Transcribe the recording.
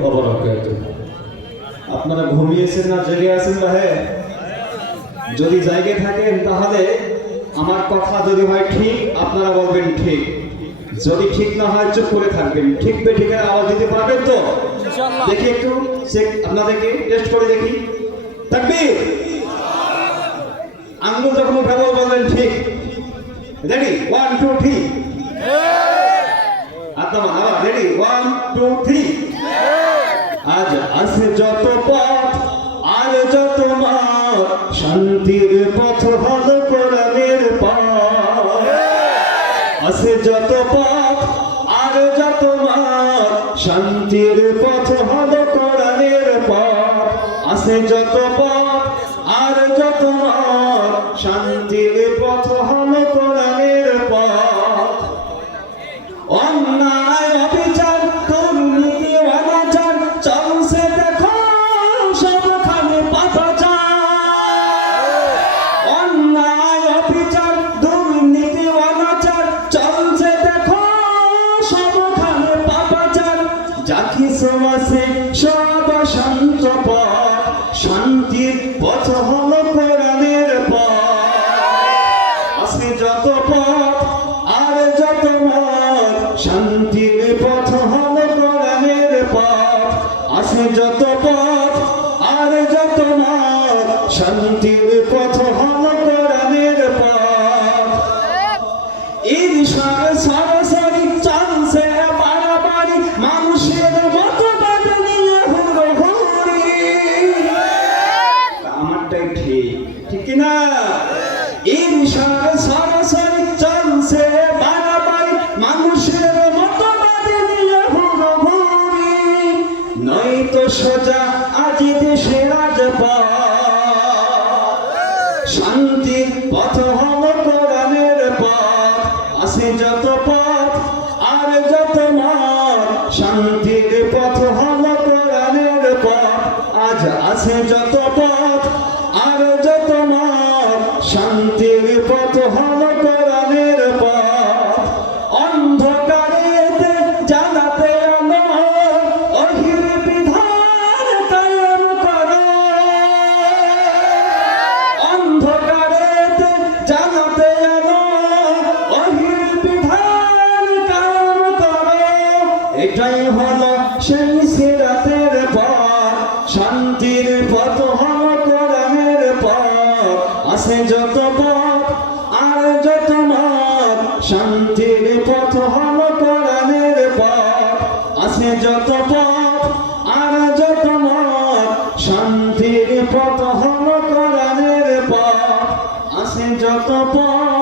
ওয়া বারাকাতুহু। আপনারা ঘুমিয়েছেন না জেগে আছেন ভাই? যদি জায়গায় থাকেন তাহলে আমার কথা যদি হয় ঠিক আপনারা বলবেন ঠিক, যদি ঠিক না হয় চুপ করে থাকবেন। ঠিক বে ঠিকের আওয়াজ দিতে পারবেন তো? ইনশাআল্লাহ। দেখি একটু চেক আপনাদেরকে টেস্ট করে দেখি। তাকবীর। আঙ্গুল যখন উঠাবো বলবেন ঠিক। রেডি 1 2 3। আত্মা আবার রেডি 1 2 3। আজ আছে যত পথ আর যত মার্গ, শান্তির পথ হলো কোরআনের পথ। আছে যত পথ আর যত মার্গ, শান্তির পথ হলো কোরআনের পথ। আছে যত পথ আর যত মার্গ, শান্তির পথ হলো কোরআনের পথ। অন্যায় অবিচার দুর্নীতি অনাচার চলছে দেখো সবখানে পাপাচার। অন্যায় অবিচার দুর্নীতি অনাচার চলছে দেখো সবখানে পাপাচার। যা কিছু আছে সব শান্ত পথ, শান্তির পথ হলো কোরআনের পথ। আছে যত পথ আর যত মার্গ, শান্তির পথ হলো কোরআনের পথ। আছে যত পথ আর যত মার্গ, শান্তির পথ হলো কোরআনের পথ। ঈর্ষার সরাসরি চলছে বাড়াবাড়ি, মানুষের মতবাদ নিয়ে হুড়োহুড়ি। আমারটাই ঠিক, ঠিক কিনা? ঈর্ষার সরাসরি চলছে বাড়াবাড়ি, মানুষের মতবাদ নিয়ে হুড়োহুড়ি। নয়তো সোজা আজি দেশে রাজপথ, শান্তির পথ হলো কোরআনের পথ। আছে যত পথ আর যত মার্গ, শান্তির পথ হলো কোরআনের পথ। আজ আছে যত পথ আর যত মার্গ, শান্তির পথ হলো কোরআনের পথ। অন্ধকারেতে জানাতে আলো, অহির বিধান কায়েম করো। অন্ধকারেতে জানাতে আলো, অহির বিধান কায়েম করো। এটাই হলো সেই সিরাতের পথ, শান্তির পথ হলো কোরআনের পথ। আছে যত পথ আর যত মার্গ, শান্তির পথ হলো কোরআনের পথ। আছে যত পথ আর যত মার্গ, শান্তির পথ হলো কোরআনের পথ। আছে যত পথ